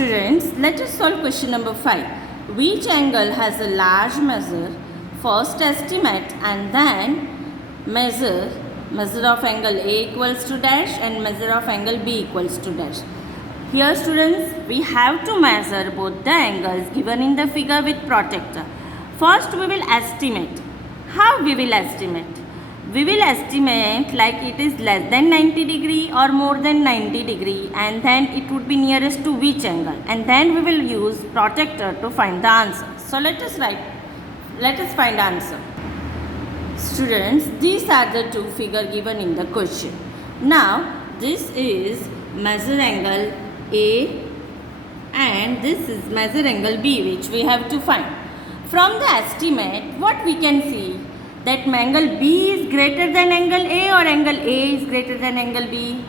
Students, let us solve question number 5. Which angle has a large measure? First estimate and then measure of angle A equals to dash and measure of angle B equals to dash. Here students, we have to measure both the angles given in the figure with protractor. First we will estimate. How we will estimate? We will estimate like it is less than 90 degree or more than 90 degree, and then it would be nearest to which angle, and then we will use protractor to find the answer. So let us find answer. Students, these are the two figures given in the question. Now this is measure angle A and this is measure angle B, which we have to find. From the estimate, what we can see, that angle B is greater than angle A or angle A is greater than angle B?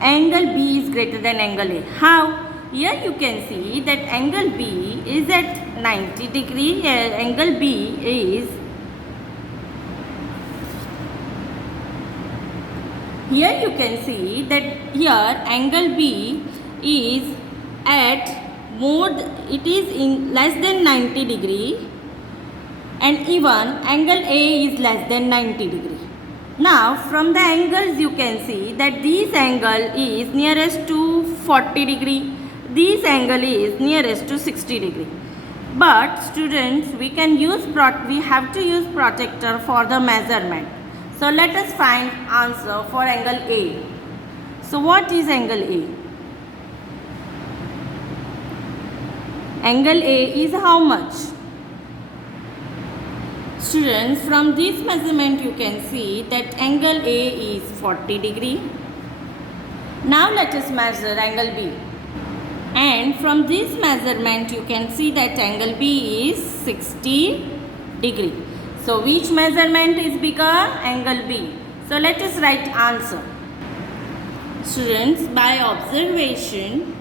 Angle B is greater than angle A. How? Here you can see that angle B is at 90 degree. Angle B is, here you can see that here angle B is at it is in less than 90 degree, and even angle A is less than 90 degree. Now from the angles you can see that this angle is nearest to 40 degree, this angle is nearest to 60 degree. But students, we have to use protractor for the measurement. So let us find answer for angle A. So what is angle A? Angle A is how much? Students, from this measurement you can see that angle A is 40 degree. Now let us measure angle B. And from this measurement you can see that angle B is 60 degree. So which measurement is bigger? Angle B. So let us write answer. Students, by observation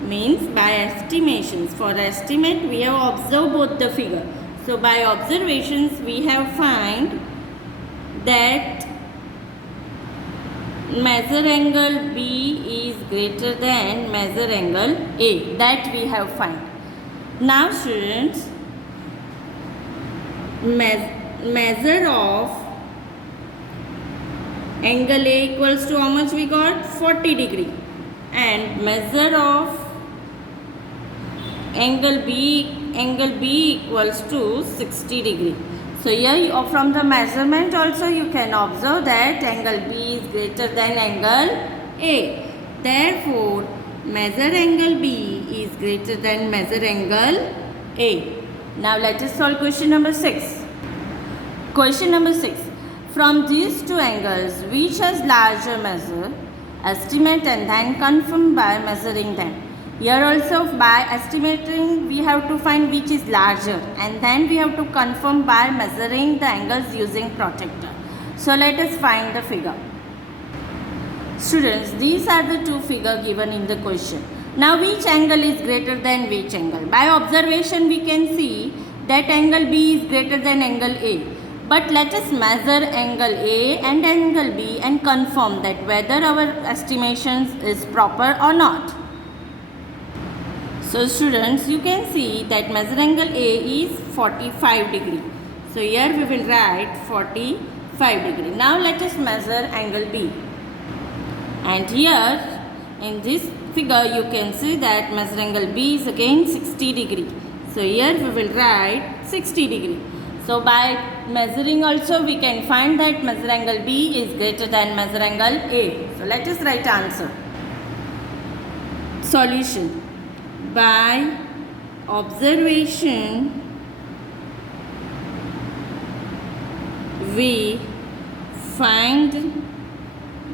means by estimations. For estimate we have observed both the figure. So by observations we have find that measure angle B is greater than measure angle A. That we have find. Now students, measure of angle A equals to how much we got? 40 degree. And measure of angle B equals to 60 degree. So here from the measurement also you can observe that angle B is greater than angle A. Therefore, measure angle B is greater than measure angle A. Now let us solve question number 6. Question number 6. From these two angles, which has larger measure? Estimate and then confirm by measuring them. Here also by estimating we have to find which is larger, and then we have to confirm by measuring the angles using protractor. So let us find the figure. Students, these are the two figures given in the question. Now which angle is greater than which angle? By observation we can see that angle B is greater than angle A. But let us measure angle A and angle B and confirm that whether our estimations is proper or not. So students, you can see that measure angle A is 45 degree. So here we will write 45 degree. Now let us measure angle B. And here in this figure you can see that measure angle B is again 60 degree. So here we will write 60 degree. So by measuring also we can find that measure angle B is greater than measure angle A. So let us write answer. Solution. By observation we find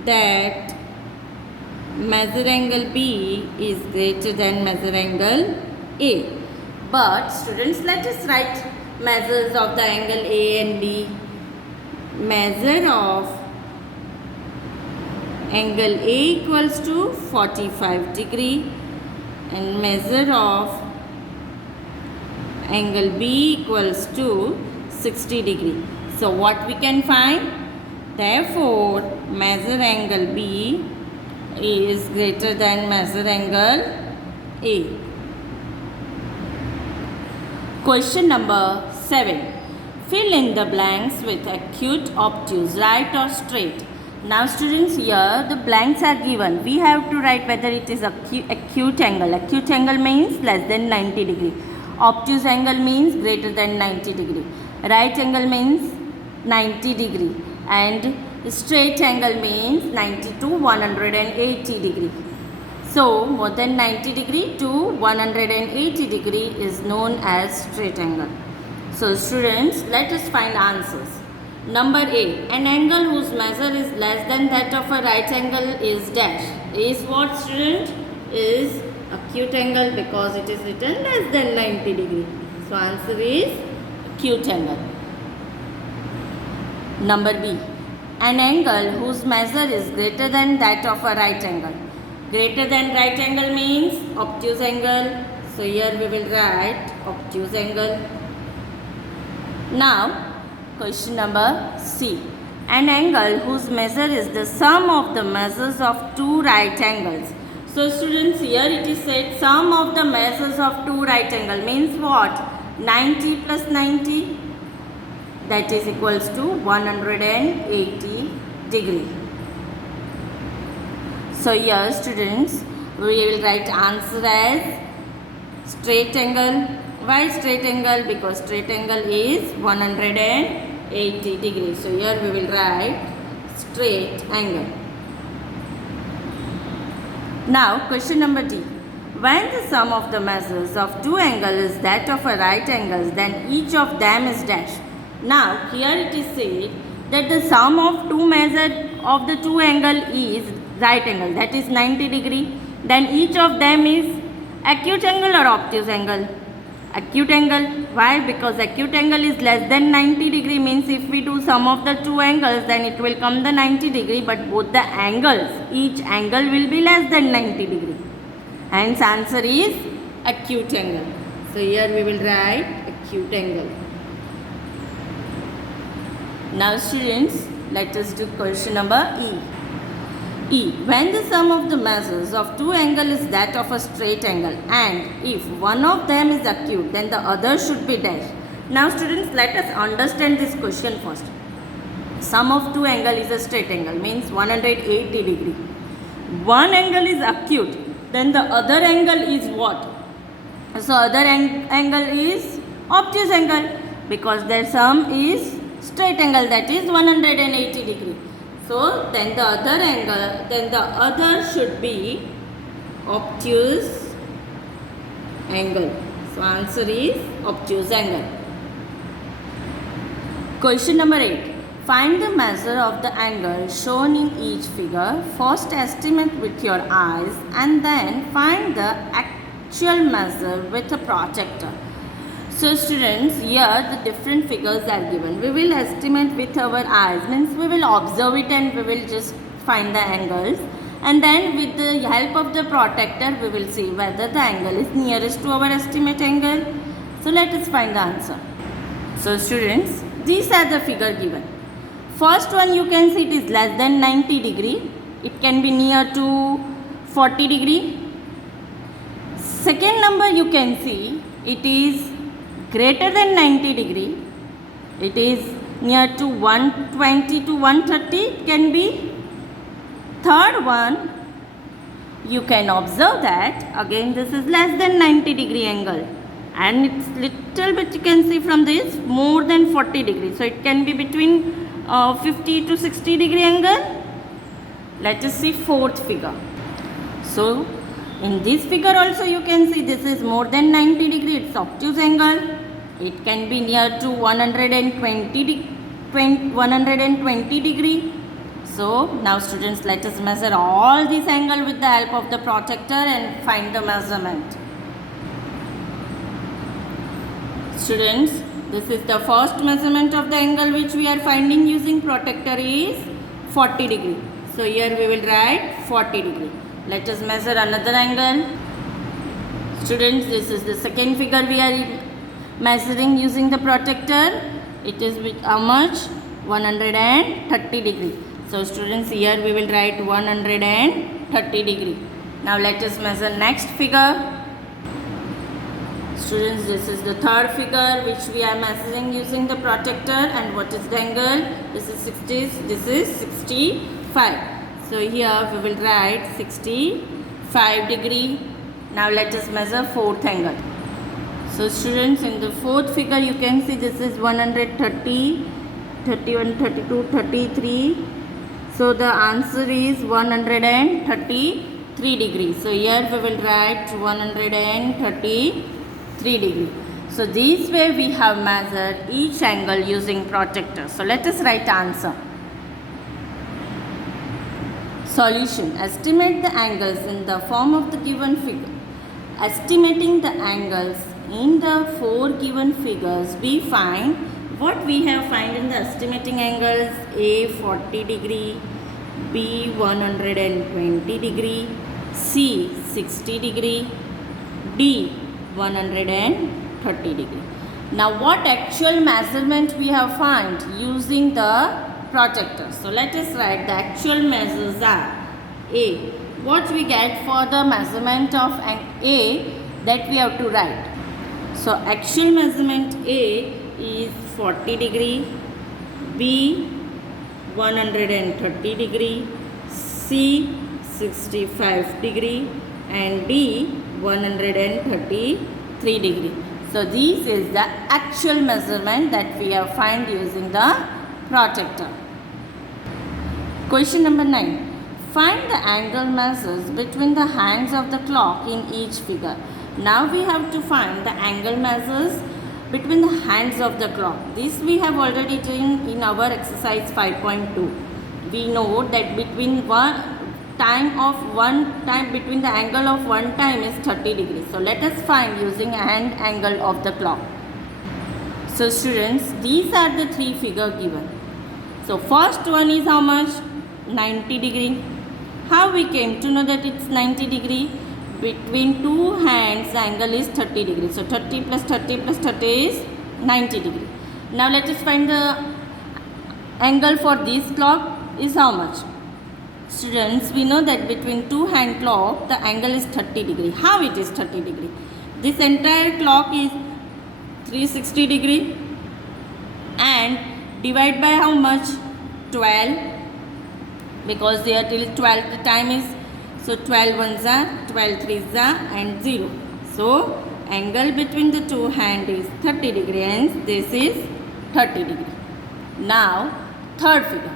that measure angle B is greater than measure angle A. But students, let us write measures of the angle A and B. Measure of angle A equals to 45 degree and measure of angle B equals to 60 degree. So what we can find? Therefore, measure angle B is greater than measure angle A. Question number 7. Fill in the blanks with acute, obtuse, right or straight. Now students, here the blanks are given. We have to write whether it is acute angle. Acute angle means less than 90 degree. Obtuse angle means greater than 90 degree. Right angle means 90 degree. And straight angle means 90 to 180 degree. So more than 90 degree to 180 degree is known as straight angle. So students, let us find answers. Number A. An angle whose measure is less than that of a right angle is dash. Is what, student? Is acute angle, because it is written less than 90 degree. So answer is acute angle. Number B. An angle whose measure is greater than that of a right angle. Greater than right angle means obtuse angle. So here we will write obtuse angle. Now question number C. An angle whose measure is the sum of the measures of two right angles. So students, here it is said sum of the measures of two right angle means what? 90 plus 90, that is equals to 180 degree. So here students, we will write answer as straight angle. Why straight angle? Because straight angle is 180 degrees. So here we will write straight angle. Now question number D. When the sum of the measures of two angles is that of a right angle, then each of them is dash. Now here it is said that the sum of two measures of the two angle is right angle, that is 90 degree. Then each of them is acute angle or obtuse angle? Acute angle. Why? Because acute angle is less than 90 degree means if we do sum of the two angles, then it will come the 90 degree, but both the angles, each angle will be less than 90 degree. Hence answer is acute angle. So here we will write acute angle. Now students, let us do question number E. E. When the sum of the measures of two angles is that of a straight angle, and if one of them is acute, then the other should be dash. Now students, let us understand this question first. Sum of two angle is a straight angle means 180 degree. One angle is acute, then the other angle is what? So other angle is obtuse angle, because their sum is straight angle, that is 180 degree. So then the other angle, then the other should be obtuse angle. So answer is obtuse angle. Question number 8. Find the measure of the angle shown in each figure. First estimate with your eyes and then find the actual measure with a protractor. So students, here the different figures are given. We will estimate with our eyes, means we will observe it and we will just find the angles. And then with the help of the protractor, we will see whether the angle is nearest to our estimate angle. So let us find the answer. So students, these are the figure given. First one you can see it is less than 90 degree. It can be near to 40 degree. Second number you can see it is greater than 90 degree. It is near to 120 to 130. It can be. Third one, you can observe that again this is less than 90 degree angle, and it's little bit you can see from this more than 40 degrees. So it can be between 50 to 60 degree angle. Let us see fourth figure. So in this figure also you can see this is more than 90 degree. It's obtuse angle. It can be near to 120 degree. So now students, let us measure all these angles with the help of the protractor and find the measurement. Students, this is the first measurement of the angle which we are finding using protractor is 40 degree. So here we will write 40 degree. Let us measure another angle. Students, this is the second figure we are measuring using the protractor. It is with how much? 130 degree. So students, here we will write 130 degree. Now let us measure next figure. Students, this is the third figure which we are measuring using the protractor. And what is the angle? This is 60, this is 65. So here we will write 65 degree. Now let us measure fourth angle. So students, in the fourth figure you can see this is 130, 31, 32, 33. So the answer is 133 degrees. So here we will write 133 degrees. So this way we have measured each angle using protractor. So let us write answer. Solution. Estimate the angles in the form of the given figure. Estimating the angles in the four given figures, we find what we have find in the estimating angles: A 40 degree, B 120 degree, C 60 degree, D 130 degree. Now what actual measurement we have found using the protractor? So let us write the actual measures are A. What we get for the measurement of an A, that we have to write. So actual measurement A is 40 degree, B 130 degree, C 65 degree, and D 133 degree. So this is the actual measurement that we have found using the protractor. Question number 9. Find the angle measures between the hands of the clock in each figure. Now we have to find the angle measures between the hands of the clock. This we have already done in our exercise 5.2. We know that between the angle of one time is 30 degrees. So let us find using hand angle of the clock. So students, these are the three figures given. So first one is how much? 90 degree. How we came to know that it's 90 degree? Between two hands the angle is 30 degrees. So 30 plus 30 plus 30 is 90 degree. Now let us find the angle for this clock is how much? Students, we know that between two hand clock the angle is 30 degree. How it is 30 degree? This entire clock is 360 degree and divide by how much? 12, because there till 12 the time is. So 12 ones are, 12 threes are, and 0. So angle between the two hand is 30 degree and this is 30 degree. Now third figure.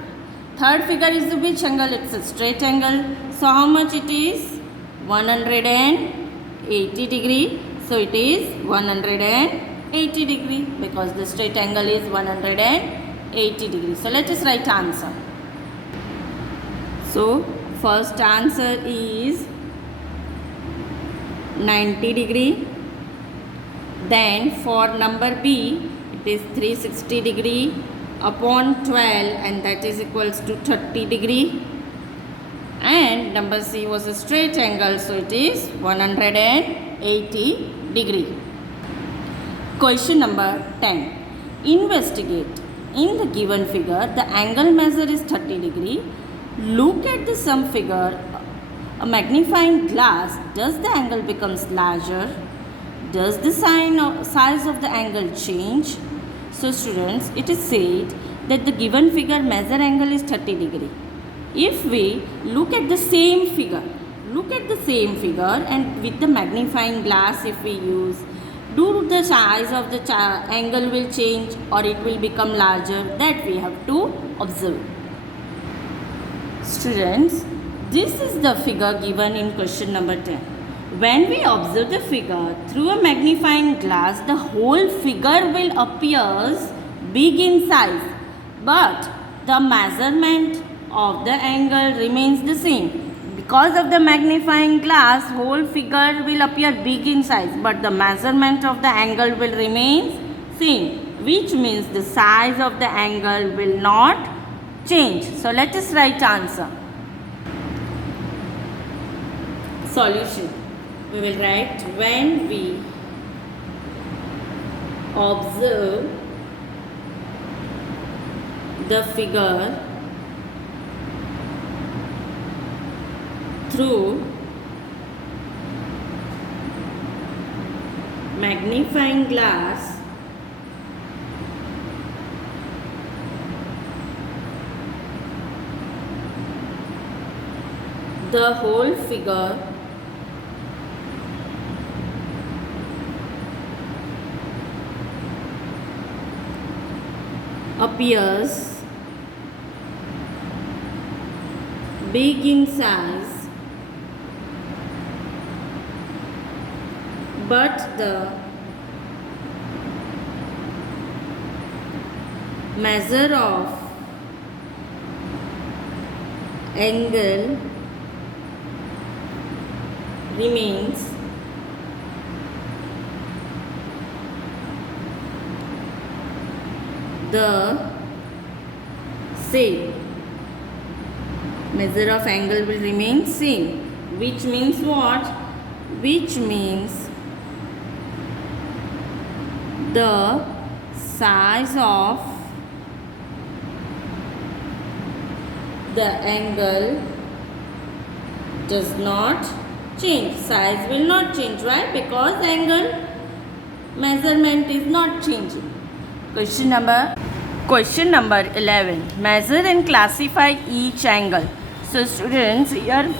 Third figure is which angle? It's a straight angle. So how much it is? 180 degree. So it is 180 degree because the straight angle is 180 degree. So let us write answer. So first answer is 90 degree. Then for number B, it is 360 degree upon 12 and that is equals to 30 degree. And number C was a straight angle, so it is 180 degree. Question number 10. Investigate. In the given figure, the angle measure is 30 degree. Look at the sum figure, a magnifying glass. Does the angle becomes larger? Does the size of the angle change? So students, it is said that the given figure measure angle is 30 degree. If we look at the same figure and with the magnifying glass if we use, do the size of the angle will change or it will become larger? That we have to observe. Students, this is the figure given in question number 10. When we observe the figure through a magnifying glass, the whole figure will appear big in size, but the measurement of the angle remains the same. Because of the magnifying glass, whole figure will appear big in size, but the measurement of the angle will remain same, which means the size of the angle will not change. So let us write answer. Solution. We will write when we observe the figure through magnifying glass the whole figure appears big in size, but the measure of angle remains the same. Measure of angle will remain same, which means what? Which means the size of the angle does not change. Size will not change. Why? Because angle measurement is not changing. Question number 11. Measure and classify each angle. So students, here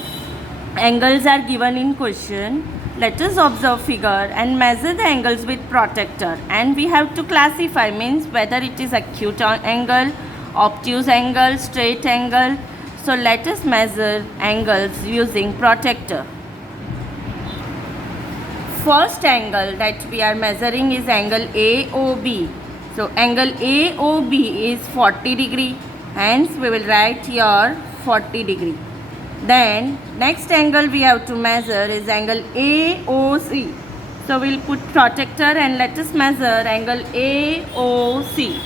angles are given in question. Let us observe figure and measure the angles with protractor, and we have to classify, means whether it is acute angle, obtuse angle, straight angle. So let us measure angles using protractor. First angle that we are measuring is angle AOB. So angle AOB is 40 degree, hence we will write here 40 degree. Then next angle we have to measure is angle AOC. So we'll put protractor and let us measure angle AOC.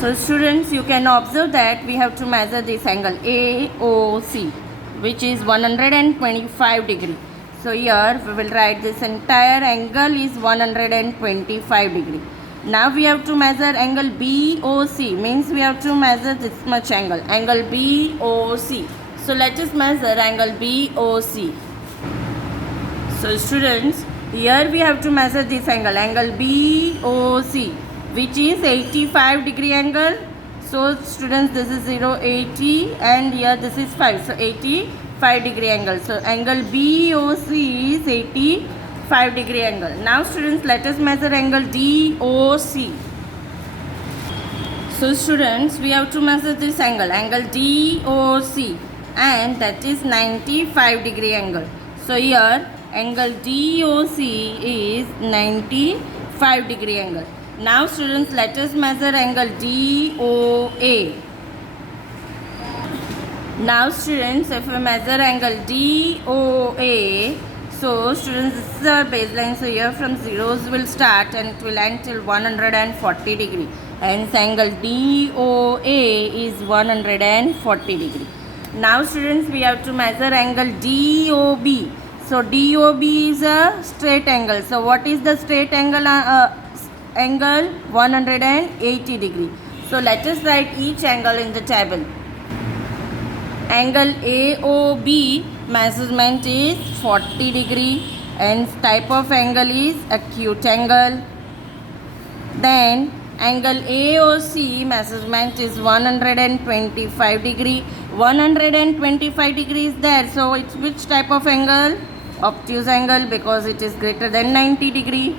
So students, you can observe that we have to measure this angle AOC, which is 125 degree. So here we will write this entire angle is 125 degree. Now we have to measure angle BOC, means we have to measure this much angle BOC. So let us measure angle BOC. So students, here we have to measure this angle BOC, which is 85 degree angle. So students, this is 0, 80, and here this is 5. So 85 degree angle. So angle BOC is 85 degree angle. Now students, let us measure angle DOC. So students, we have to measure this angle DOC, and that is 95 degree angle. So here angle DOC is 95 degree angle. Now students, let us measure angle DOA. Now students, if we measure angle DOA, so students, this is our baseline. So here from zeros will start and it will end till 140 degree. Hence angle DOA is 140 degree. Now students, we have to measure angle DOB. So DOB is a straight angle. So what is the straight angle? Angle 180 degree. So let us write each angle in the table. Angle AOB measurement is 40 degree and type of angle is acute angle. Then angle AOC measurement is 125 degree. 125 degree is there. So it's which type of angle? Obtuse angle, because it is greater than 90 degree.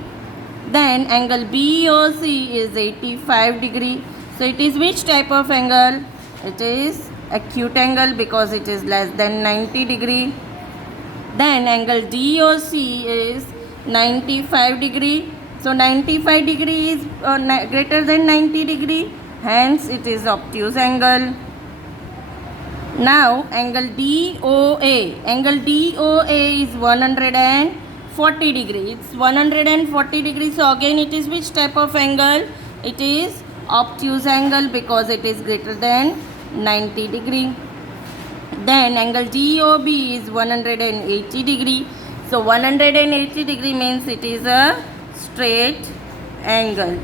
Then angle BOC is 85 degree. So it is which type of angle? It is acute angle, because it is less than 90 degree. Then angle DOC is 95 degree. So 95 degree is greater than 90 degree, hence it is obtuse angle. Now angle DOA. Angle DOA is 140 degree. It's 140 degree. So again it is which type of angle? It is obtuse angle, because it is greater than 90 degree. Then angle DOB is 180 degree. So 180 degree means it is a straight angle.